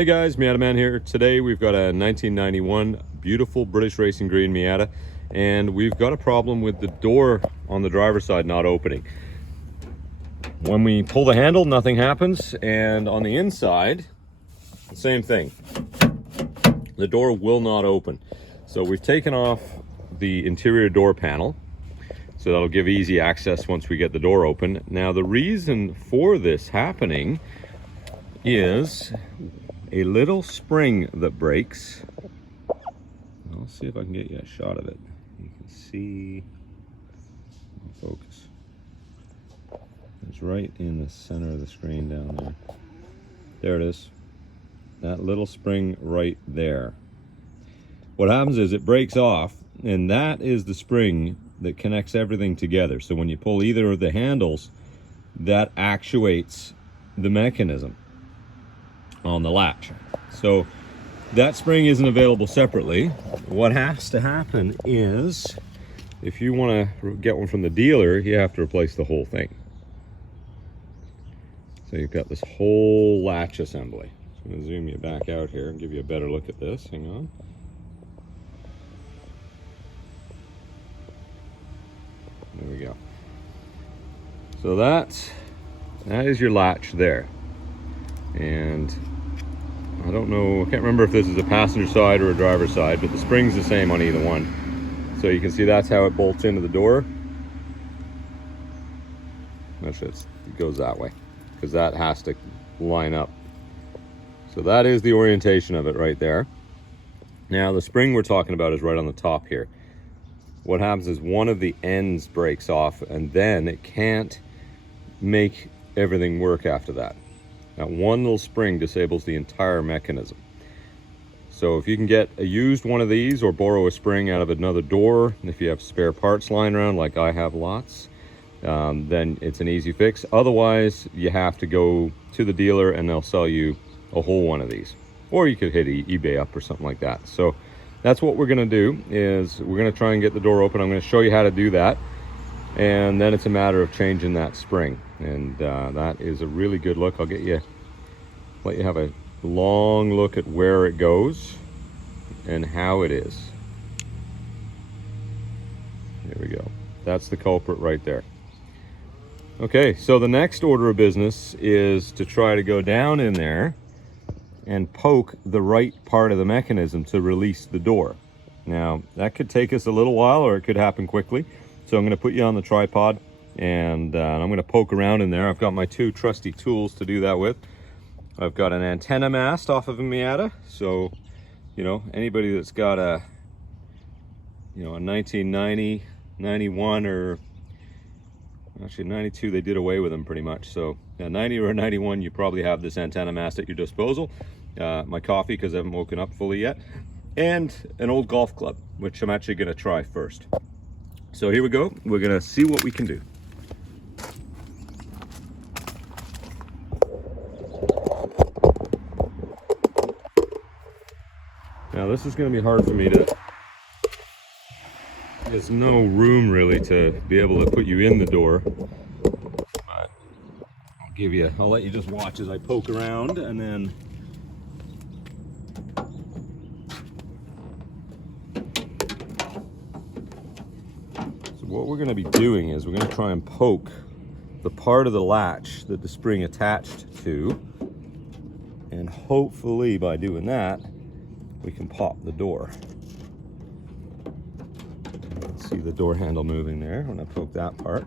Hey guys, Miata Man here. Today we've got a 1991 beautiful British racing green Miata, and we've got a problem with the door on the driver's side not opening. When we pull the handle, nothing happens, and on the inside, the same thing. The door will not open. So we've taken off the interior door panel, so that'll give easy access once we get the door open. Now the reason for this happening is a little spring that breaks. I'll see if I can get you a shot of it. You can see, focus. It's right in the center of the screen down there. There it is. That little spring right there. What happens is it breaks off, and that is the spring that connects everything together. So when you pull either of the handles, that actuates the mechanism on the latch. So that spring isn't available separately. What has to happen is, if you want to get one from the dealer, you have to replace the whole thing. So you've got this whole latch assembly. So I'm going to zoom you back out here and give you a better look at this. Hang on. There we go. So that is your latch there. And I don't know, I can't remember if this is a passenger side or a driver's side, but the spring's the same on either one. So you can see that's how it bolts into the door. Actually, it goes that way, because that has to line up. So that is the orientation of it right there. Now the spring we're talking about is right on the top here. What happens is one of the ends breaks off, and then it can't make everything work after that. That one little spring disables the entire mechanism. So if you can get a used one of these or borrow a spring out of another door, if you have spare parts lying around like I have lots, then it's an easy fix. Otherwise, you have to go to the dealer and they'll sell you a whole one of these. Or you could hit eBay up or something like that. So that's what we're gonna do, is we're gonna try and get the door open. I'm gonna show you how to do that. And then it's a matter of changing that spring, and that is a really good look. I'll let you have a long look at where it goes and how it is. There we go. That's the culprit right there. Okay, so the next order of business is to try to go down in there and poke the right part of the mechanism to release the door. Now that could take us a little while, or it could happen quickly. So I'm going to put you on the tripod, and I'm going to poke around in there. I've got my two trusty tools to do that with. I've got an antenna mast off of a Miata. So, you know, anybody that's got a 1990, 91, or actually 92, they did away with them pretty much. So a 90 or a 91, you probably have this antenna mast at your disposal. My coffee, because I haven't woken up fully yet. And an old golf club, which I'm actually going to try first. So here we go. We're gonna see what we can do. Now this is gonna be hard for me to, there's no room really to be able to put you in the door. But I'll let you just watch as I poke around, and then what we're going to be doing is we're going to try and poke the part of the latch that the spring attached to, and hopefully by doing that we can pop the door. See the door handle moving there when I poke that part.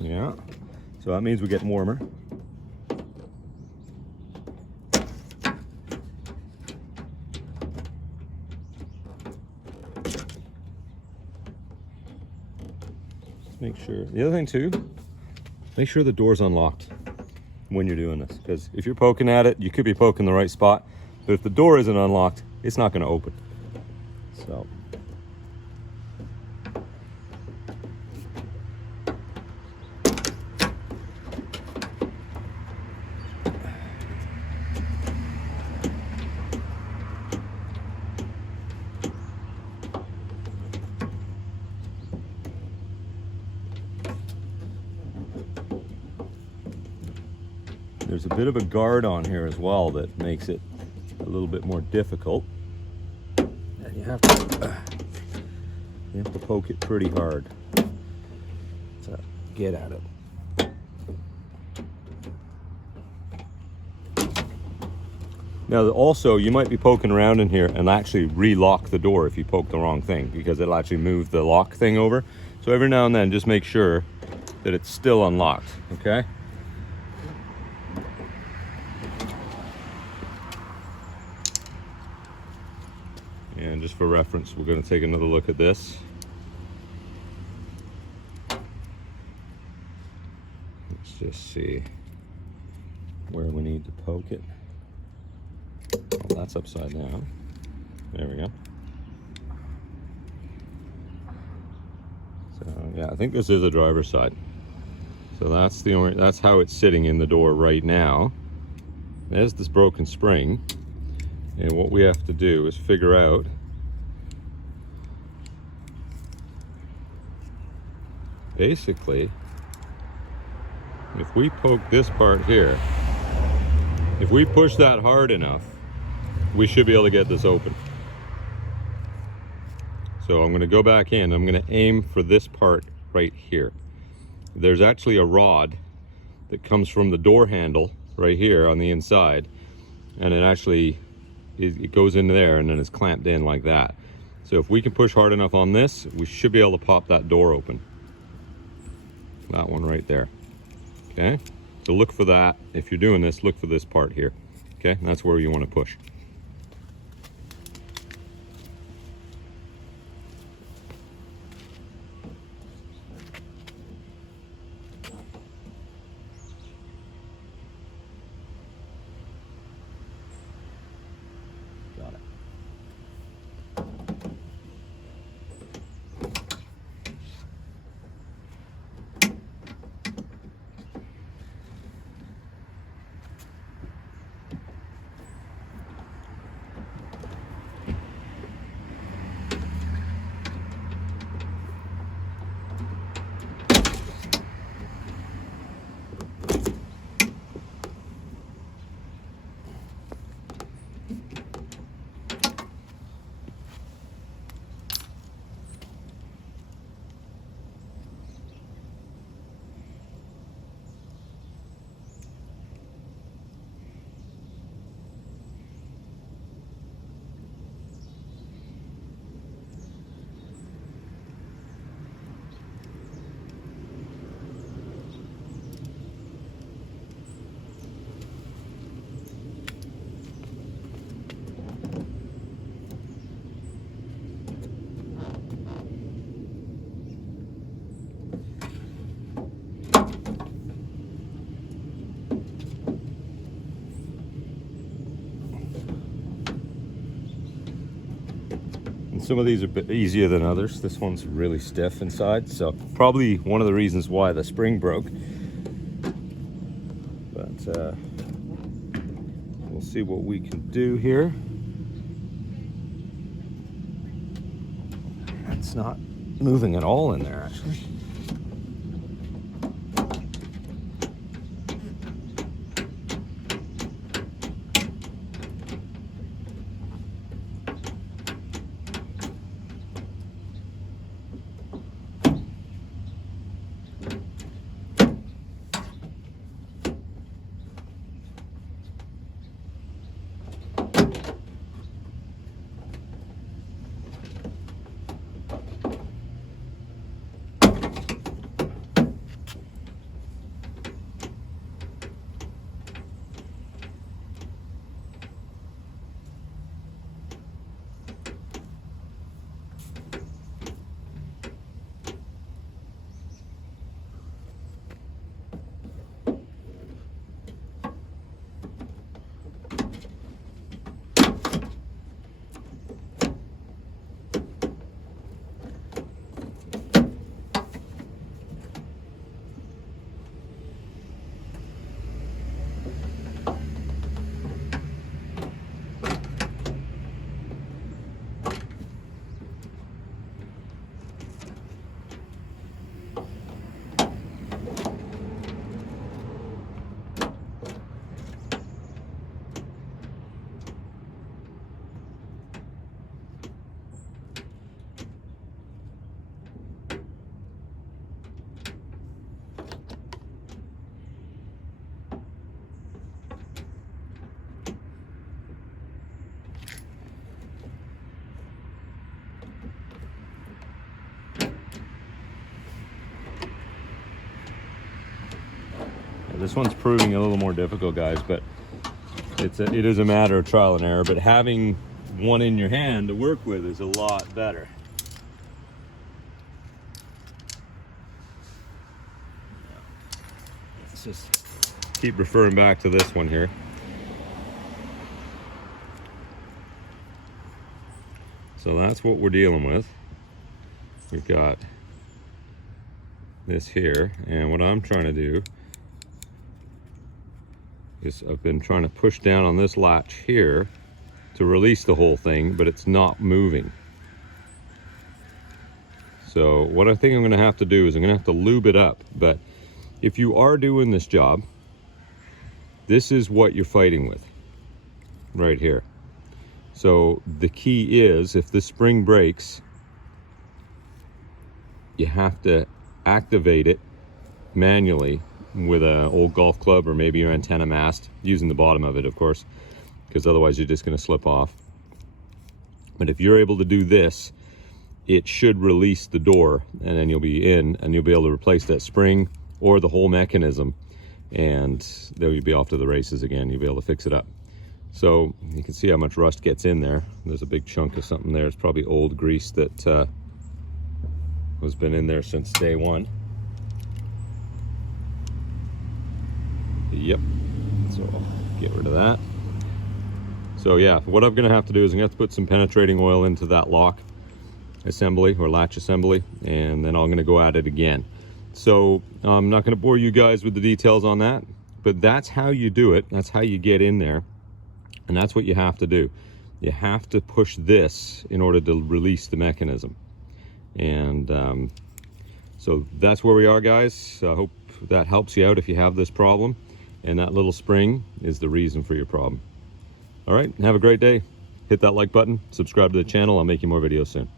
Yeah, so that means we get warmer. Make sure, the other thing too, make sure the door's unlocked when you're doing this, because if you're poking at it, you could be poking the right spot, but if the door isn't unlocked, it's not going to open. So There's a bit of a guard on here as well that makes it a little bit more difficult. And you have to poke it pretty hard to get at it. Now also, you might be poking around in here and actually re-lock the door if you poke the wrong thing, because it'll actually move the lock thing over. So every now and then, just make sure that it's still unlocked, okay? And just for reference, we're going to take another look at this. Let's just see where we need to poke it. Oh, that's upside down. There we go. So yeah, I think this is a driver's side. So that's how it's sitting in the door right now. There's this broken spring. And what we have to do is figure out basically, if we poke this part here, if we push that hard enough, we should be able to get this open. So I'm going to go back in. I'm going to aim for this part right here. There's actually a rod that comes from the door handle right here on the inside, and it goes into there and then it's clamped in like that. So if we can push hard enough on this, we should be able to pop that door open. That one right there. Okay, so look for that. If you're doing this, look for this part here. Okay, and that's where you want to push. Got it. Some of these are a bit easier than others. This one's really stiff inside, so probably one of the reasons why the spring broke. But we'll see what we can do here. It's not moving at all in there, actually. This one's proving a little more difficult, guys, but it is a matter of trial and error. But having one in your hand to work with is a lot better. Let's just keep referring back to this one here. So that's what we're dealing with. We've got this here, and what I'm trying to do is I've been trying to push down on this latch here to release the whole thing, but it's not moving. So what I think I'm gonna have to do is I'm gonna have to lube it up. But if you are doing this job, this is what you're fighting with right here. So the key is, if the spring breaks, you have to activate it manually with an old golf club or maybe your antenna mast, using the bottom of it, of course, because otherwise you're just going to slip off. But if you're able to do this, it should release the door, and then you'll be in, and you'll be able to replace that spring or the whole mechanism, and then you'll be off to the races again. You'll be able to fix it up. So you can see how much rust gets in there. There's a big chunk of something there. It's probably old grease that has been in there since day one. Yep, so I'll get rid of that. So yeah, what I'm gonna have to do is I'm gonna have to put some penetrating oil into that lock assembly or latch assembly, and then I'm gonna go at it again. So I'm not gonna bore you guys with the details on that, but that's how you do it. That's how you get in there, and that's what you have to do. You have to push this in order to release the mechanism. And so that's where we are, guys. I hope that helps you out if you have this problem, and that little spring is the reason for your problem. All right, have a great day. Hit that like button, subscribe to the channel. I'll make you more videos soon.